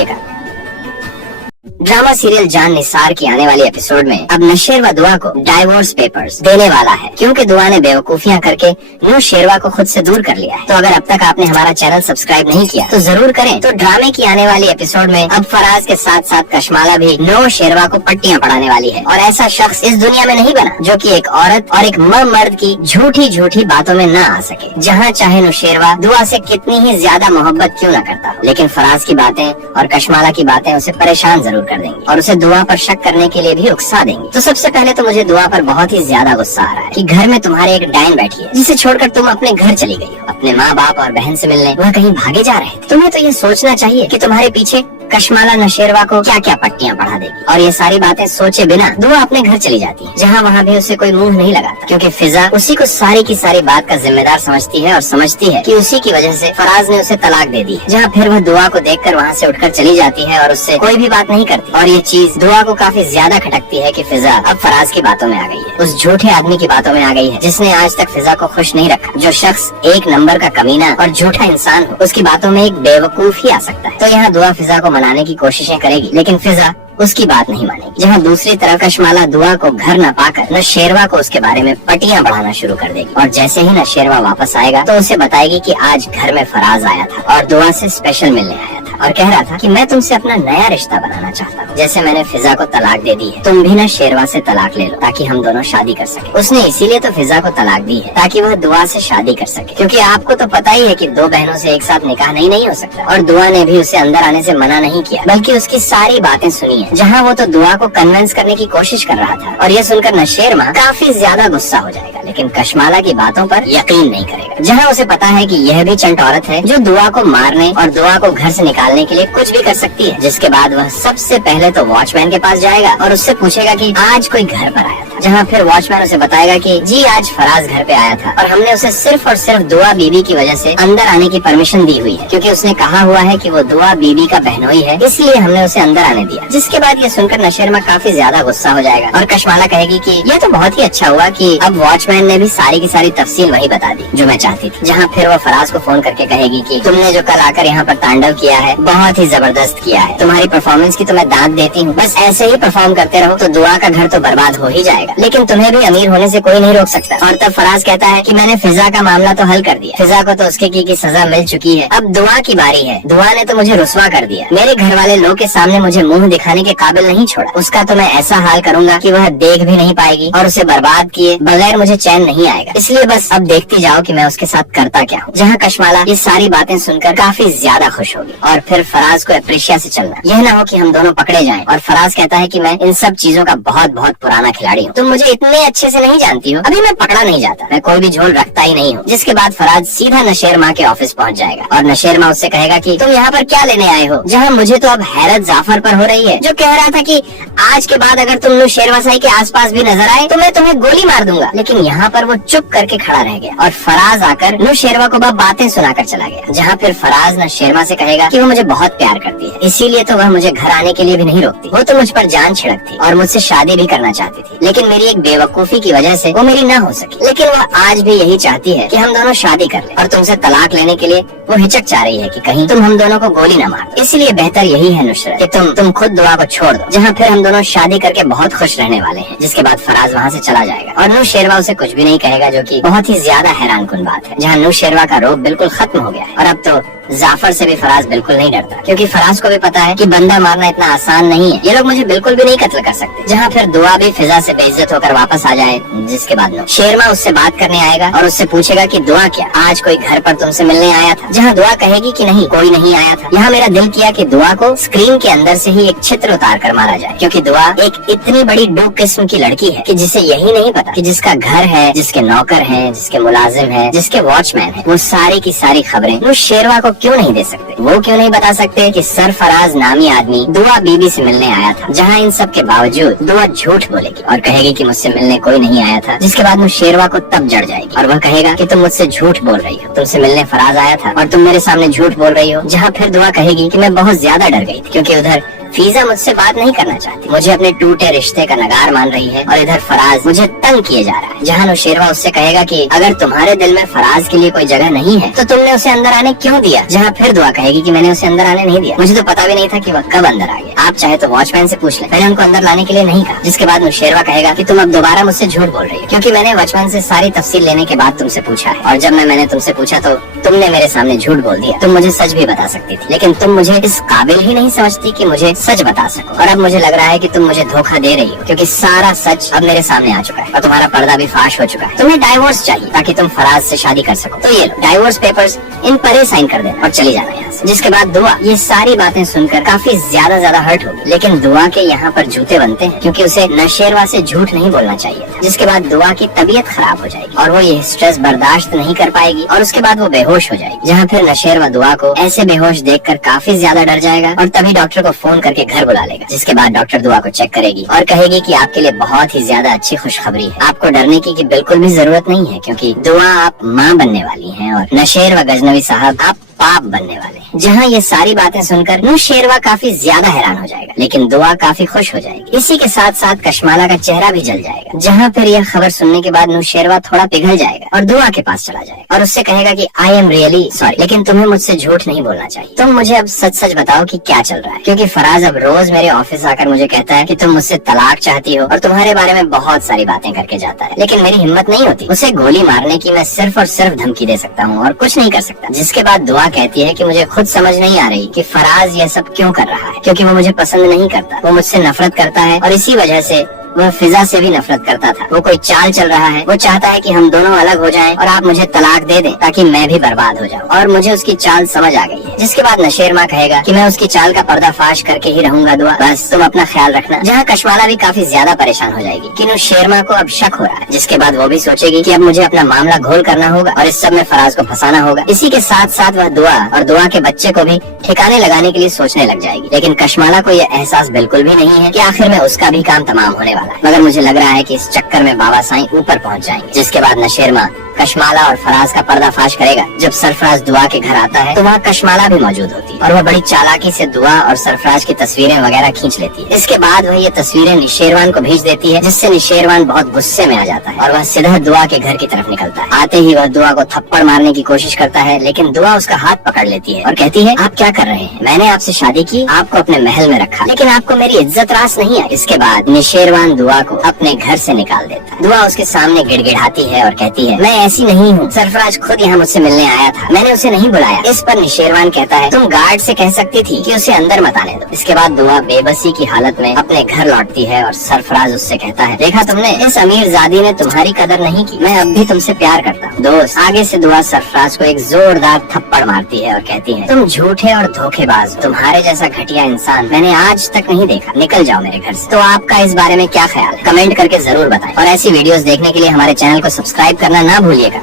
ड्रामा सीरियल जान निसार की आने वाली एपिसोड में अब नशेर व दुआ को डाइवोर्स पेपर्स देने वाला है, क्योंकि दुआ ने बेवकूफियां करके नूशेरवा को खुद से दूर कर लिया है। तो अगर अब तक आपने हमारा चैनल सब्सक्राइब नहीं किया तो जरूर करें। तो ड्रामे की आने वाली एपिसोड में अब फराज के साथ साथ कशमाला भी नूशेरवा को पट्टियां पढ़ाने वाली है और ऐसा शख्स इस दुनिया में नहीं बना जो कि एक औरत और एक मर्द की झूठी झूठी बातों में न आ सके। जहाँ चाहे नूशेरवा दुआ से कितनी ही ज्यादा मोहब्बत क्यों न करता हो, लेकिन फराज की बातें और कशमाला की बातें उसे परेशान जरूर कर देंगी और उसे दुआ पर शक करने के लिए भी उकसा देंगी। तो सबसे पहले तो मुझे दुआ पर बहुत ही ज्यादा गुस्सा आ रहा है कि घर में तुम्हारे एक डायन बैठी है, जिसे छोड़कर तुम अपने घर चली गई हो अपने माँ बाप और बहन से मिलने। वह कहीं भागे जा रहे थे। तुम्हें तो ये सोचना चाहिए कि तुम्हारे पीछे कशमाला नशेरवा को क्या क्या पट्टियां पढ़ा देगी। और ये सारी बातें सोचे बिना दुआ अपने घर चली जाती है, जहाँ वहाँ भी उसे कोई मुंह नहीं लगाता, क्योंकि फिजा उसी को सारी की सारी बात का जिम्मेदार समझती है और समझती है कि उसी की वजह से फराज ने उसे तलाक दे दी है। जहाँ फिर वह दुआ को देखकर वहाँ से उठकर चली जाती है और उससे कोई भी बात नहीं करती। और ये चीज दुआ को काफी ज्यादा खटकती है कि फिजा अब फराज की बातों में आ गई है, उस झूठे आदमी की बातों में आ गई है जिसने आज तक फिजा को खुश नहीं रखा। जो शख्स एक नंबर का कमीना और झूठा इंसान हो, उसकी बातों में एक बेवकूफ ही आ सकता है। तो यहाँ दुआ फिजा को मनाने की कोशिशें करेगी, लेकिन फिजा उसकी बात नहीं मानेगी। जहाँ दूसरी तरफ कशमाला दुआ को घर न पाकर नशेरवा को उसके बारे में पटियां बढ़ाना शुरू कर देगी और जैसे ही नशेरवा वापस आएगा तो उसे बताएगी कि आज घर में फराज आया था और दुआ से स्पेशल मिलने आया था और कह रहा था कि मैं तुमसे अपना नया रिश्ता बनाना चाहता हूँ। जैसे मैंने फिजा को तलाक दे दी है, तुम भी नशेरवा से तलाक ले लो ताकि हम दोनों शादी कर सके। उसने इसीलिए तो फिजा को तलाक दी है ताकि वह दुआ से शादी कर सके, क्योंकि आपको तो पता ही है कि दो बहनों से एक साथ निकाह नहीं हो सकता। और दुआ ने भी उसे अंदर आने से मना नहीं किया, बल्कि उसकी सारी बातें सुनी है। जहाँ वो तो दुआ को कन्विंस करने की कोशिश कर रहा था और ये सुनकर नशेरमा काफी ज्यादा गुस्सा हो जाएगा, लेकिन कशमाला की बातों पर यकीन नहीं करेगा। जहाँ उसे पता है कि यह भी चंट औरत है जो दुआ को मारने और दुआ को घर से निकालने के लिए कुछ भी कर सकती है। जिसके बाद वह सबसे पहले तो वॉचमैन के पास जाएगा और उससे पूछेगा कि आज कोई घर पर आया था। जहाँ फिर वॉचमैन उसे बताएगा कि जी आज फराज घर पे आया था और हमने उसे सिर्फ और सिर्फ दुआ बीबी की वजह से अंदर आने की परमिशन दी हुई है, क्योंकि उसने कहा हुआ है कि वो दुआ बीबी का बहनोई है, इसलिए हमने उसे अंदर आने दिया। जिसके बाद ये सुनकर नशेरमा काफी ज्यादा गुस्सा हो जाएगा और कशमाला कहेगी कि यह तो बहुत ही अच्छा हुआ कि अब वॉचमैन ने भी सारी की सारी तफसील वही बता दी जो मैं चाहती थी। जहाँ फिर वो फराज को फोन करके कहेगी कि तुमने जो कल आकर यहाँ पर तांडव किया है बहुत ही जबरदस्त किया है, तुम्हारी परफॉर्मेंस की तो मैं दाद देती हूँ, बस ऐसे ही परफॉर्म करते रहो तो दुआ का घर तो बर्बाद हो ही जाएगा, लेकिन तुम्हें भी अमीर होने से कोई नहीं रोक सकता। और तब फराज कहता है कि मैंने फिजा का मामला तो हल कर दिया, फिजा को तो उसके की सजा मिल चुकी है, अब दुआ की बारी है। दुआ ने तो मुझे रुस्वा कर दिया, मेरे घर वाले लोग के सामने मुझे मुंह दिखाने के काबिल नहीं छोड़ा, उसका तो मैं ऐसा हाल करूंगा कि वह देख भी नहीं पाएगी और उसे बर्बाद किए बगैर मुझे चैन नहीं आएगा। इसलिए बस अब देखती जाओ कि मैं उसके साथ करता क्या हूँ। जहाँ कशमाला ये सारी बातें सुनकर काफी ज्यादा खुश होगी और फिर फराज को अप्रिशिया से चलना। यह ना हो कि हम दोनों पकड़े जाएं और फराज कहता है कि मैं इन सब चीजों का बहुत बहुत पुराना खिलाड़ी हूँ, तुम मुझे इतने अच्छे से नहीं जानती हो, अभी मैं पकड़ा नहीं जाता, मैं कोई भी झोल रखता ही नहीं हूँ। जिसके बाद फराज सीधा नशेरमा के ऑफिस पहुँच जाएगा और नशेरमा उससे कहेगा कि तुम यहाँ पर क्या लेने आए हो, जहाँ मुझे तो अब हैरत जाफर पर हो रही है, जो कह रहा था कि आज के बाद अगर तुम नौशेरवा साई के आसपास भी नजर आए तो मैं तुम्हें गोली मार दूंगा। लेकिन यहाँ पर वो चुप करके खड़ा रह गया और फराज आकर नौशेरवा को बातें सुनाकर चला गया, जहाँ फिर फराज नौशेरवा से कहेगा कि वो मुझे बहुत प्यार करती है, इसीलिए तो वह मुझे घर आने के लिए भी नहीं रोकती, वो तो मुझ पर जान छिड़कती और मुझसे शादी भी करना चाहती थी, लेकिन मेरी एक बेवकूफी की वजह से वो मेरी ना हो सकी। लेकिन वह आज भी यही चाहती है कि हम दोनों शादी कर लें और तुमसे तलाक लेने के लिए वो हिचक चाह रही है कि कहीं तुम हम दोनों को गोली न मार। इसीलिए बेहतर यही है नुसरत कि तुम खुद दुआ को छोड़ दो, जहाँ फिर हम दोनों शादी करके बहुत खुश रहने वाले हैं। जिसके बाद फराज वहाँ से चला जाएगा और नौशेरवा उसे कुछ भी नहीं कहेगा, जो कि बहुत ही ज्यादा हैरान कुन बात है, जहाँ नौशेरवा का रोब बिल्कुल खत्म हो गया है और अब तो जाफर से भी फराज बिल्कुल नहीं डरता, क्योंकि फराज को भी पता है कि बंदा मारना इतना आसान नहीं है, ये लोग मुझे बिल्कुल भी नहीं कत्ल कर सकते। जहाँ फिर दुआ भी फिजा से बेइज्जत होकर वापस आ जाए। जिसके बाद नौशेरमा उससे बात करने आएगा और उससे पूछेगा कि दुआ क्या आज कोई घर पर तुमसे मिलने आया था, जहाँ दुआ कहेगी कि नहीं कोई नहीं आया था। यहाँ मेरा दिल किया कि दुआ को स्क्रीन के अंदर से ही एक चित्र उतार कर मारा जाए, क्योंकि दुआ एक इतनी बड़ी डूब किस्म की लड़की है कि जिसे यही नहीं पता कि जिसका घर है, जिसके नौकर है, जिसके मुलाजिम है, जिसके वॉचमैन है, वो सारी की सारी खबरें नौशेरवा को क्यों नहीं दे सकते। वो क्यों नहीं बता सकते कि सरफराज नामी आदमी दुआ बीबी से मिलने आया था, जहाँ इन सब के बावजूद दुआ झूठ बोलेगी और कहेगी कि मुझसे मिलने कोई नहीं आया था। जिसके बाद नौशेरवा को तब जड़ जाएगी और वह कहेगा कि तुम मुझसे झूठ बोल रही हो, तुमसे मिलने फराज आया था और तुम मेरे सामने झूठ बोल रही हो। जहाँ फिर दुआ कहेगी कि मैं बहुत ज्यादा डर गई थी, क्योंकि उधर फीजा मुझसे बात नहीं करना चाहती, मुझे अपने टूटे रिश्ते का नगार मान रही है और इधर फराज मुझे तंग किए जा रहा है। जहाँ नौशेरवा उससे कहेगा कि अगर तुम्हारे दिल में फराज के लिए कोई जगह नहीं है तो तुमने उसे अंदर आने क्यों दिया। जहाँ फिर दुआ कहेगी कि मैंने उसे अंदर आने नहीं दिया, मुझे तो पता भी नहीं था कि वह कब अंदर आ गया, आप चाहे तो वॉचमैन से पूछ लें, मैंने उनको अंदर लाने के लिए नहीं कहा। जिसके बाद नौशेरवा कहेगा कि तुम अब दोबारा मुझसे झूठ बोल रही हो, क्योंकि मैंने वॉचमैन से सारी तफसील लेने के बाद तुमसे पूछा है और जब मैंने तुमसे पूछा तो तुमने मेरे सामने झूठ बोल दिया। तुम मुझे सच भी बता सकती थी, लेकिन तुम मुझे इस काबिल ही नहीं समझती कि मुझे सच बता सको। और अब मुझे लग रहा है कि तुम मुझे धोखा दे रही हो, क्योंकि सारा सच अब मेरे सामने आ चुका है और तुम्हारा पर्दा भी फाश हो चुका है। तुम्हें डाइवोर्स चाहिए ताकि तुम फराज से शादी कर सको, तो ये लो डाइवोर्स पेपर्स, इन पर साइन कर देना और चली जाना यहाँ से। जिसके बाद दुआ ये सारी बातें सुनकर काफी ज्यादा हर्ट होगी, लेकिन दुआ के यहाँ पर जूते बनते हैं, क्योंकि उसे नौशेरवा से झूठ नहीं बोलना चाहिए था। जिसके बाद दुआ की तबीयत खराब हो जाएगी और वो ये स्ट्रेस बर्दाश्त नहीं कर पाएगी और उसके बाद वो बेहोश हो जाएगी। जहाँ फिर नौशेरवा दुआ को ऐसे बेहोश देखकर काफी ज्यादा डर जाएगा और तभी डॉक्टर को फोन करके घर बुला लेगा। जिसके बाद डॉक्टर दुआ को चेक करेगी और कहेगी कि आपके लिए बहुत ही ज्यादा अच्छी खुशखबरी है, आपको डरने की बिल्कुल भी जरूरत नहीं है, क्योंकि दुआ आप माँ बनने वाली हैं और नौशेरवा गजनवी साहब आप पाप बनने वाले हैं। जहाँ ये सारी बातें सुनकर नौशेरवा काफी ज्यादा हैरान हो जाएगा, लेकिन दुआ काफी खुश हो जाएगी। इसी के साथ साथ कशमाला का चेहरा भी जल जाएगा। जहाँ फिर यह खबर सुनने के बाद नौशेरवा थोड़ा पिघल जाएगा और दुआ के पास चला जाएगा और उससे कहेगा कि आई एम रियली सॉरी, लेकिन तुम्हें मुझसे झूठ नहीं बोलना चाहिए। तुम मुझे अब सच बताओ कि क्या चल रहा है, क्योंकि फराज अब रोज मेरे ऑफिस आकर मुझे कहता है कि तुम मुझसे तलाक चाहती हो और तुम्हारे बारे में बहुत सारी बातें करके जाता है, लेकिन मेरी हिम्मत नहीं होती उसे गोली मारने की। मैं सिर्फ और सिर्फ धमकी दे सकता हूँ और कुछ नहीं कर सकता। जिसके बाद दुआ कहती है कि मुझे खुद समझ नहीं आ रही कि फराज ये सब क्यों कर रहा है, क्योंकि वो मुझे पसंद नहीं करता, वो मुझसे नफरत करता है और इसी वजह से वह फिजा से भी नफरत करता था। वो कोई चाल चल रहा है, वो चाहता है कि हम दोनों अलग हो जाएं और आप मुझे तलाक दे दें ताकि मैं भी बर्बाद हो जाऊं, और मुझे उसकी चाल समझ आ गई है। जिसके बाद नौशेरमा कहेगा कि मैं उसकी चाल का पर्दाफाश करके ही रहूंगा दुआ, बस तुम अपना ख्याल रखना। जहाँ कशमाला भी काफी ज्यादा परेशान हो जाएगी कि नौशेरमा को अब शक हो रहा है। जिसके बाद वो भी सोचेगी कि अब मुझे अपना मामला घोल करना होगा और इस सब में फराज को फंसाना होगा। इसी के साथ साथ वह दुआ और दुआ के बच्चे को भी ठिकाने लगाने के लिए सोचने लग जाएगी, लेकिन कशमाला को यह एहसास बिल्कुल भी नहीं है कि आखिर में उसका भी काम तमाम होने वाला है। मगर मुझे लग रहा है कि इस चक्कर में बाबा साईं ऊपर पहुंच जाएंगे। जिसके बाद नौशेरमा कशमाला और फराज का पर्दाफाश करेगा। जब सरफराज दुआ के घर आता है तो वहाँ कशमाला भी मौजूद होती है और वह बड़ी चालाकी से दुआ और सरफराज की तस्वीरें वगैरह खींच लेती है। इसके बाद वह ये तस्वीरें निशेरवान को भेज देती है, जिससे निशेरवान बहुत गुस्से में आ जाता है और वह सीधा दुआ के घर की तरफ निकलता है। आते ही वह दुआ को थप्पड़ मारने की कोशिश करता है, लेकिन दुआ उसका हाथ पकड़ लेती है और कहती है आप क्या कर रहे हैं, मैंने आपसे शादी की, आपको अपने महल में रखा, लेकिन आपको मेरी इज्जत रास नहीं है। इसके बाद निशेरवान फौरन दुआ को अपने घर से निकाल देता है। दुआ उसके सामने गिड़गिड़ाती है और कहती है, मैं ऐसी नहीं हूँ, सरफराज खुद यहाँ मुझसे मिलने आया था, मैंने उसे नहीं बुलाया। इस पर निशेरवान कहता है, तुम गार्ड से कह सकती थी कि उसे अंदर मत आने दो। इसके बाद दुआ बेबसी की हालत में अपने घर लौटती है और सरफराज उससे कहता है, देखा तुमने, इस अमीरजादी ने तुम्हारी कदर नहीं की, मैं अब भी तुमसे प्यार करता हूँ। दोस्त, आगे से दुआ सरफराज को एक जोरदार थप्पड़ मारती है और कहती है, तुम झूठे और धोखेबाज, तुम्हारे जैसा घटिया इंसान मैंने आज तक नहीं देखा, निकल जाओ मेरे घर से। तो आपका इस बारे में क्या ख्याल है, कमेंट करके जरूर बताएं और ऐसी वीडियोस देखने के लिए हमारे चैनल को सब्सक्राइब करना ना भूलिएगा।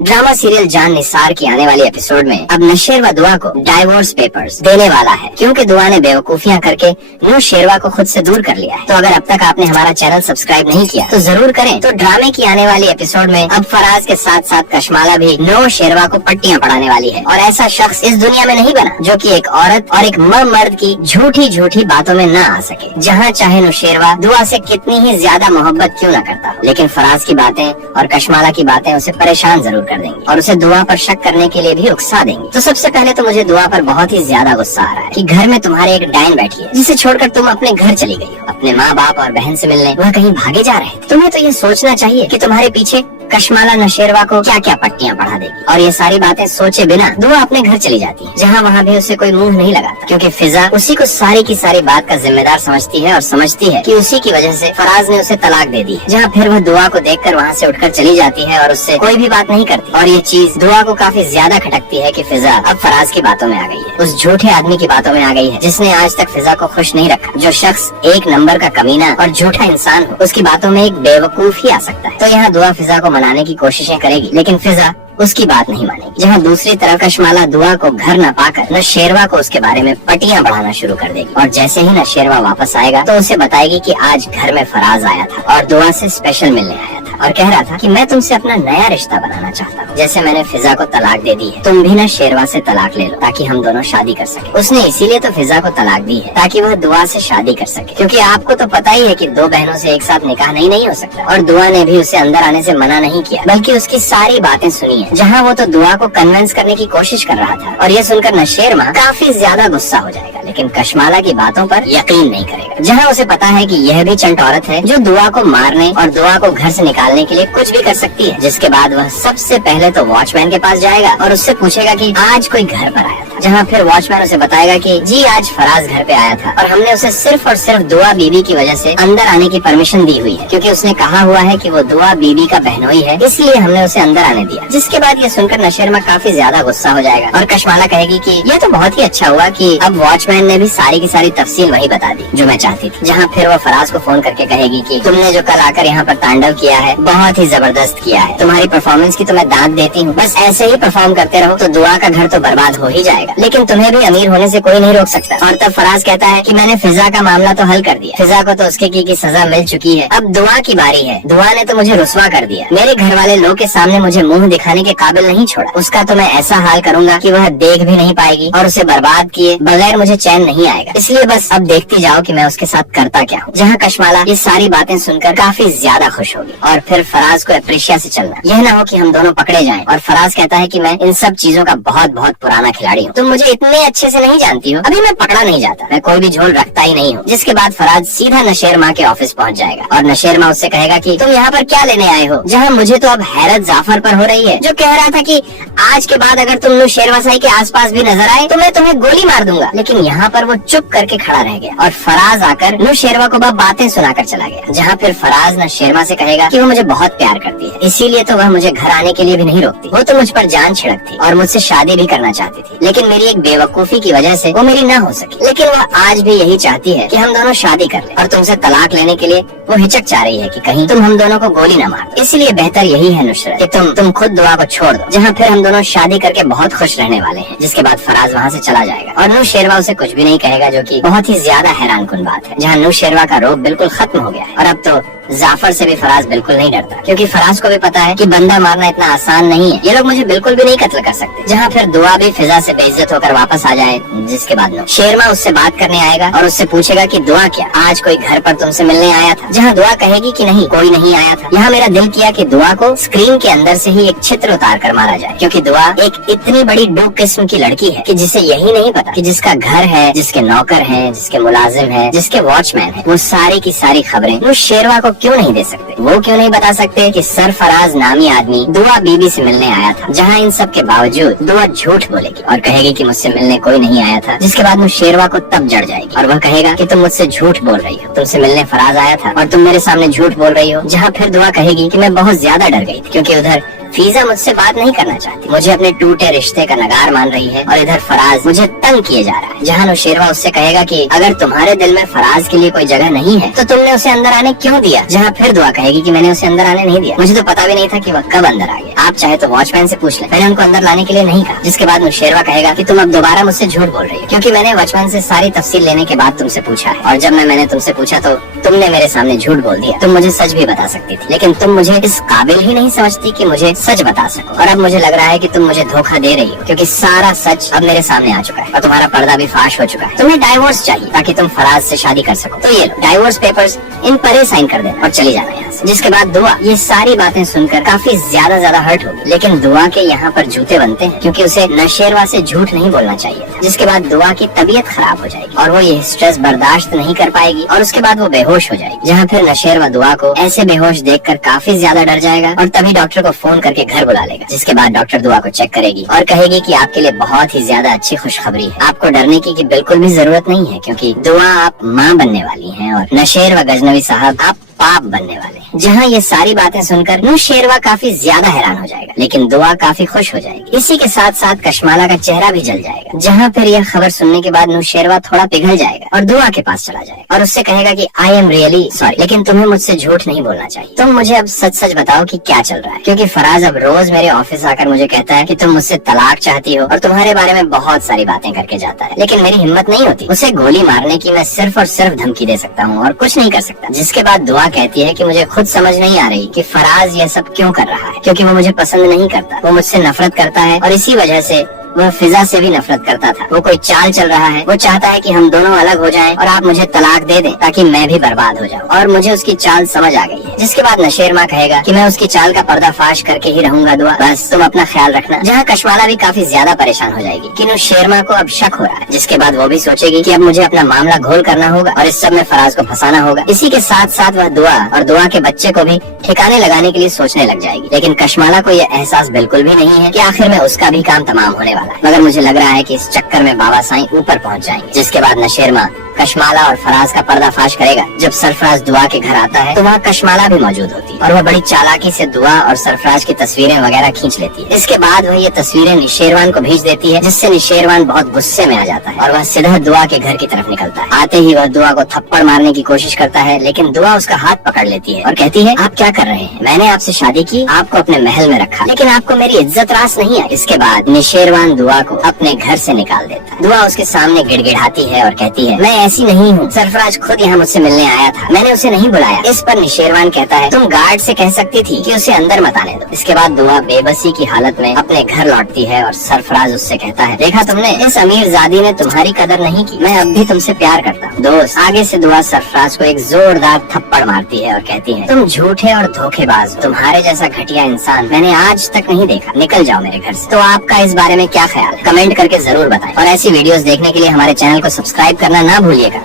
ड्रामा सीरियल जान निसार की आने वाली एपिसोड में अब नशेर व दुआ को डाइवोर्स पेपर्स देने वाला है, क्योंकि दुआ ने बेवकूफियां करके नूर शेरवा को खुद से दूर कर लिया है। तो अगर अब तक आपने हमारा चैनल सब्सक्राइब नहीं किया तो जरूर करें। तो ड्रामे की आने वाली एपिसोड में अब फराज के साथ साथ कशमाला भी नूर शेरवा को पट्टियां पढ़ाने वाली है, और ऐसा शख्स इस दुनिया में नहीं बना जो कि एक औरत और एक मर्द की झूठी झूठी बातों में न आ सके। जहाँ चाहे नौशेरवा दुआ से कितनी ही ज्यादा मोहब्बत क्यों न करता हो, लेकिन फराज की बातें और कशमाला की बातें उसे परेशान जरूर कर देंगी और उसे दुआ पर शक करने के लिए भी उकसा देंगी। तो सबसे पहले तो मुझे दुआ पर बहुत ही ज्यादा गुस्सा आ रहा है कि घर में तुम्हारे एक डायन बैठी है जिसे छोड़कर तुम अपने घर चली गई हो, अपने माँ बाप और बहन से मिलने वह कहीं भागे जा रहे थे। तुम्हें तो ये सोचना चाहिए कि तुम्हारे पीछे कशमाला नशेरवा को क्या क्या पट्टियां पढ़ा देगी, और ये सारी बातें सोचे बिना दुआ अपने घर चली जाती है, जहाँ वहाँ भी उसे कोई मुंह नहीं लगाता, क्योंकि फिजा उसी को सारी की सारी बात का जिम्मेदार समझती है और समझती है कि उसी की वजह से फराज ने उसे तलाक दे दी है। जहाँ फिर वह दुआ को देखकर वहाँ से उठकर चली जाती है और उससे कोई भी बात नहीं करती, और ये चीज दुआ को काफी ज्यादा खटकती है कि फिजा अब फराज की बातों में आ गई है, उस झूठे आदमी की बातों में आ गई है जिसने आज तक फिजा को खुश नहीं रखा। जो शख्स एक नंबर का कमीना और झूठा इंसान हो, उसकी बातों में एक बेवकूफ ही आ सकता है। तो यहाँ दुआ फिजा को मनाने की कोशिशें करेगी, लेकिन फिजा उसकी बात नहीं मानेगी। जहाँ दूसरी तरफ कशमाला दुआ को घर न पाकर नशेरवा को उसके बारे में पटियां बढ़ाना शुरू कर देगी, और जैसे ही नशेरवा वापस आएगा तो उसे बताएगी कि आज घर में फराज आया था और दुआ से स्पेशल मिलने आया था और कह रहा था कि मैं तुमसे अपना नया रिश्ता बनाना चाहता हूँ। जैसे मैंने फिजा को तलाक दे दी है, तुम भी नशेरवा से तलाक ले लो ताकि हम दोनों शादी कर सके। उसने इसीलिए तो फिजा को तलाक दी है ताकि वह दुआ से शादी कर सके, क्योंकि आपको तो पता ही है कि दो बहनों से एक साथ निकाह नहीं हो सकता। और दुआ ने भी उसे अंदर आने से मना नहीं किया, बल्कि उसकी सारी बातें सुनी है। जहाँ वो तो दुआ को कन्विंस करने की कोशिश कर रहा था, और ये सुनकर नशेरमा काफी ज्यादा गुस्सा हो जाएगा, लेकिन कशमाला की बातों पर यकीन नहीं करेगा। जहाँ उसे पता है कि यह भी चंट औरत है जो दुआ को मारने और दुआ को घर से निकालने के लिए कुछ भी कर सकती है। जिसके बाद वह सबसे पहले तो वॉचमैन के पास जाएगा और उससे पूछेगा कि आज कोई घर पर आया था, जहाँ फिर वॉचमैन उसे बताएगा कि जी आज फराज घर पे आया था और हमने उसे सिर्फ और सिर्फ दुआ बीबी की वजह से अंदर आने की परमिशन दी हुई है, क्योंकि उसने कहा हुआ है कि वो दुआ बीबी का बहनोई है, इसलिए हमने उसे अंदर आने दिया। जिसके बाद ये सुनकर नशेरमा काफी ज्यादा गुस्सा हो जाएगा और कशमाला कहेगी कि ये तो बहुत ही अच्छा हुआ कि अब वॉचमैन ने भी सारी की सारी तफसील वही बता दी जो मैं चाहती थी। जहाँ फिर वो फराज को फोन करके कहेगी कि तुमने जो कल आकर यहाँ पर तांडव किया है बहुत ही जबरदस्त किया है, तुम्हारी परफॉर्मेंस की तो मैं दाद देती हूँ, बस ऐसे ही परफॉर्म करते रहो तो दुआ का घर तो बर्बाद हो ही जाएगा, लेकिन तुम्हें भी अमीर होने से कोई नहीं रोक सकता। और तब फराज कहता है कि मैंने फिजा का मामला तो हल कर दिया, फिजा को तो उसके की सजा मिल चुकी है, अब दुआ की बारी है। दुआ ने तो मुझे रुस्वा कर दिया, मेरे घर वाले लोग के सामने मुझे मुंह दिखाने के काबिल नहीं छोड़ा, उसका तो मैं ऐसा हाल करूंगा कि वह देख भी नहीं पाएगी और उसे बर्बाद किए बगैर मुझे चैन नहीं आएगा। इसलिए बस अब देखती जाओ कि मैं उसके साथ करता क्या हूँ। जहाँ कशमाला ये सारी बातें सुनकर काफी ज्यादा खुश होगी और फिर फराज को एप्रिशिया से चलना, यह ना हो कि हम दोनों पकड़े जाएं। और फराज कहता है कि मैं इन सब चीजों का बहुत बहुत पुराना खिलाड़ी हूँ, तुम मुझे इतने अच्छे से नहीं जानती हो, अभी मैं पकड़ा नहीं जाता, मैं कोई भी झोल रखता ही नहीं हूँ। जिसके बाद फराज सीधा नशेरमा के ऑफिस पहुँच जाएगा और नशेरमा उससे कहेगा कि तुम यहाँ पर क्या लेने आए हो। जहाँ मुझे तो अब हैरत जाफर पर हो रही है, जो कह रहा था कि आज के बाद अगर तुम नौशेरवा साई के आसपास भी नजर आए तो मैं तुम्हें गोली मार दूंगा, लेकिन यहाँ पर वो चुप करके खड़ा रह गया और फराज आकर नौशेरवा को बातें सुनाकर चला गया। जहाँ फिर फराज नौशेरवा से कहेगा कि वो मुझे बहुत प्यार करती है, इसीलिए तो वह मुझे घर आने के लिए भी नहीं रोकती, वो तो मुझ पर जान छिड़कती और मुझसे शादी भी करना चाहती थी, लेकिन मेरी एक बेवकूफी की वजह से वो मेरी न हो सकी। लेकिन वह आज भी यही चाहती है कि हम दोनों शादी कर लें और तुमसे तलाक लेने के लिए वो हिचक चाह रही है कि कहीं तुम हम दोनों को गोली न मार। इसलिए बेहतर यही है नुसरत कि तुम खुद दुआ को छोड़ दो। जहाँ फिर हम दोनों शादी करके बहुत खुश रहने वाले हैं। जिसके बाद फराज वहाँ से चला जाएगा और नौशेरवा उसे कुछ भी नहीं कहेगा, जो कि बहुत ही ज्यादा हैरान कुन बात है। जहाँ नौशेरवा का रोग बिल्कुल खत्म हो गया है और अब तो जाफर से भी फराज बिल्कुल नहीं नहीं डरता, क्योंकि फराज को भी पता है कि बंदा मारना इतना आसान नहीं है। ये लोग मुझे बिल्कुल भी नहीं कत्ल कर सकते। जहाँ फिर दुआ भी फिजा से बेइज्जत होकर वापस आ जाए, जिसके बाद शेरमा उससे बात करने आएगा और उससे पूछेगा कि दुआ क्या आज कोई घर पर तुमसे मिलने आया था? जहाँ दुआ कहेगी कि नहीं, कोई नहीं आया था। यहाँ मेरा दिल किया कि दुआ को स्क्रीन के अंदर से ही एक चित्र उतार कर मारा जाए, क्योंकि दुआ एक इतनी बड़ी डूब किस्म की लड़की है कि जिसे यही नहीं पता कि जिसका घर है, जिसके नौकर हैं, जिसके मुलाजिम हैं, जिसके वॉचमैन हैं, वो सारी की सारी खबरें वो शेरवा को क्यों नहीं दे सकते? वो क्यों नहीं बता सकते कि सरफराज नामी आदमी दुआ बीबी से मिलने आया था? जहाँ इन सब के बावजूद दुआ झूठ बोलेगी और कहेगी कि मुझसे मिलने कोई नहीं आया था, जिसके बाद वो शेरवा को तब जड़ जाएगी और वह कहेगा कि तुम मुझसे झूठ बोल रही हो, तुमसे मिलने फराज आया था और तुम मेरे सामने झूठ बोल रही हो। जहाँ फिर दुआ कहेगी कि मैं बहुत ज्यादा डर गई थी, क्योंकि उधर फीजा मुझसे बात नहीं करना चाहती, मुझे अपने टूटे रिश्ते का नगार मान रही है, और इधर फराज मुझे तंग किए जा रहा है। जहाँ नौशेरवा उससे कहेगा कि अगर तुम्हारे दिल में फराज के लिए कोई जगह नहीं है तो तुमने उसे अंदर आने क्यों दिया? जहाँ फिर दुआ कहेगी कि मैंने उसे अंदर आने नहीं दिया, मुझे तो पता भी नहीं था कि वह कब अंदर आ गया, आप चाहे तो वॉचमैन से पूछ लें, मैंने उनको अंदर लाने के लिए नहीं कहा। जिसके बाद नौशेरवा कहेगा कि तुम अब दोबारा मुझसे झूठ बोल रही हो, क्योंकि मैंने वॉचमैन से सारी तफसील लेने के बाद तुमसे पूछा है, और जब मैंने तुमसे पूछा तो तुमने मेरे सामने झूठ बोल दिया। तुम मुझे सच भी बता सकती थी, लेकिन तुम मुझे इस काबिल ही नहीं समझती कि मुझे सच बता सको, और अब मुझे लग रहा है कि तुम मुझे धोखा दे रही हो, क्योंकि सारा सच अब मेरे सामने आ चुका है और तुम्हारा पर्दा भी फाश हो चुका है। तुम्हें डाइवोर्स चाहिए ताकि तुम फराज से शादी कर सको, तो ये लो डाइवोर्स पेपर्स, इन पर साइन कर देना और चली जाना यहाँ से। जिसके बाद दुआ ये सारी बातें सुनकर काफी ज्यादा हर्ट होगी, लेकिन दुआ के यहाँ पर जूते बनते हैं, क्योंकि उसे नौशेरवा से झूठ नहीं बोलना चाहिए था। जिसके बाद दुआ की तबीयत खराब हो जाएगी और वो ये स्ट्रेस बर्दाश्त नहीं कर पाएगी और उसके बाद वो बेहोश हो जाएगी। जहाँ फिर नौशेरवा दुआ को ऐसे बेहोश देखकर काफी ज्यादा डर जाएगा और तभी डॉक्टर को फोन करके घर बुला लेगा। जिसके बाद डॉक्टर दुआ को चेक करेगी और कहेगी कि आपके लिए बहुत ही ज्यादा अच्छी खुशखबरी है, आपको डरने की बिल्कुल भी जरूरत नहीं है, क्योंकि दुआ आप माँ बनने वाली हैं और नौशेरवा गजनवी साहब आप पाप बनने वाले। जहाँ ये सारी बातें सुनकर नौशेरवा काफी ज्यादा हैरान हो जाएगा, लेकिन दुआ काफी खुश हो जाएगी। इसी के साथ साथ कशमाला का चेहरा भी जल जाएगा। जहाँ फिर यह खबर सुनने के बाद नौशेरवा थोड़ा पिघल जाएगा और दुआ के पास चला जाएगा और उससे कहेगा कि आई एम रियली सॉरी, लेकिन तुम्हें मुझसे झूठ नहीं बोलना चाहिए। तुम मुझे अब सच बताओ कि क्या चल रहा है, क्योंकि फराज अब रोज मेरे ऑफिस आकर मुझे कहता है कि तुम मुझसे तलाक चाहती हो और तुम्हारे बारे में बहुत सारी बातें करके जाता है, लेकिन मेरी हिम्मत नहीं होती उसे गोली मारने की। मैं सिर्फ और सिर्फ धमकी दे सकता हूँ और कुछ नहीं कर सकता। जिसके बाद दुआ कहती है कि मुझे खुद समझ नहीं आ रही कि फराज ये सब क्यों कर रहा है, क्योंकि वो मुझे पसंद नहीं करता, वो मुझसे नफरत करता है और इसी वजह से वह फिजा से भी नफरत करता था। वो कोई चाल चल रहा है, वो चाहता है कि हम दोनों अलग हो जाएं और आप मुझे तलाक दे दें ताकि मैं भी बर्बाद हो जाऊं, और मुझे उसकी चाल समझ आ गई है। जिसके बाद नौशेरवा कहेगा कि मैं उसकी चाल का पर्दाफाश करके ही रहूंगा दुआ, बस तुम अपना ख्याल रखना। जहाँ कशमाला भी काफी ज्यादा परेशान हो जाएगी कि नौशेरवा को अब शक हो रहा है। जिसके बाद वो भी सोचेगी कि अब मुझे अपना मामला घोल करना होगा और इस सब में फराज को फंसाना होगा। इसी के साथ साथ वह दुआ और दुआ के बच्चे को भी ठिकाने लगाने के लिए सोचने लग जाएगी, लेकिन कशमाला को यह एहसास बिल्कुल भी नहीं है कि आखिर में उसका भी काम तमाम होने वाला है। मगर मुझे लग रहा है कि इस चक्कर में बाबा साईं ऊपर पहुंच जाएंगे। जिसके बाद नौशेरवा कशमाला और फराज का पर्दाफाश करेगा। जब सरफराज दुआ के घर आता है तो वहाँ कशमाला भी मौजूद होती है और वह बड़ी चालाकी से दुआ और सरफराज की तस्वीरें वगैरह खींच लेती है। इसके बाद वह ये तस्वीरें नौशेरवान को भेज देती है, जिससे नौशेरवान बहुत गुस्से में आ जाता है और वह सीधा दुआ के घर की तरफ निकलता है। आते ही वह दुआ को थप्पड़ मारने की कोशिश करता है, लेकिन दुआ उसका हाथ पकड़ लेती है और कहती है आप क्या कर रहे हैं? मैंने आपसे शादी की, आपको अपने महल में रखा, लेकिन आपको मेरी इज्जत रास नहीं है। इसके बाद नौशेरवान दुआ को अपने घर से निकाल देता है। दुआ उसके सामने गिड़गिड़ाती है और कहती है मैं ऐसी नहीं हूँ, सरफराज खुद यहाँ मुझसे मिलने आया था, मैंने उसे नहीं बुलाया। इस पर नौशेरवान कहता है तुम गार्ड से कह सकती थी कि उसे अंदर मत आने दो। इसके बाद दुआ बेबसी की हालत में अपने घर लौटती है और सरफराज उससे कहता है देखा तुमने, इस अमीरजादी ने तुम्हारी कदर नहीं की, मैं अब भी तुमसे प्यार करता हूँ। दोस्त आगे से दुआ सरफराज को एक जोरदार थप्पड़ मारती है और कहती है तुम झूठे और धोखेबाज, तुम्हारे जैसा घटिया इंसान मैंने आज तक नहीं देखा, निकल जाओ मेरे घर से। तो आपका इस बारे में क्या ख्याल है? कमेंट करके जरूर बताएं और ऐसी वीडियोस देखने के लिए हमारे चैनल को सब्सक्राइब करना ना भूलिएगा।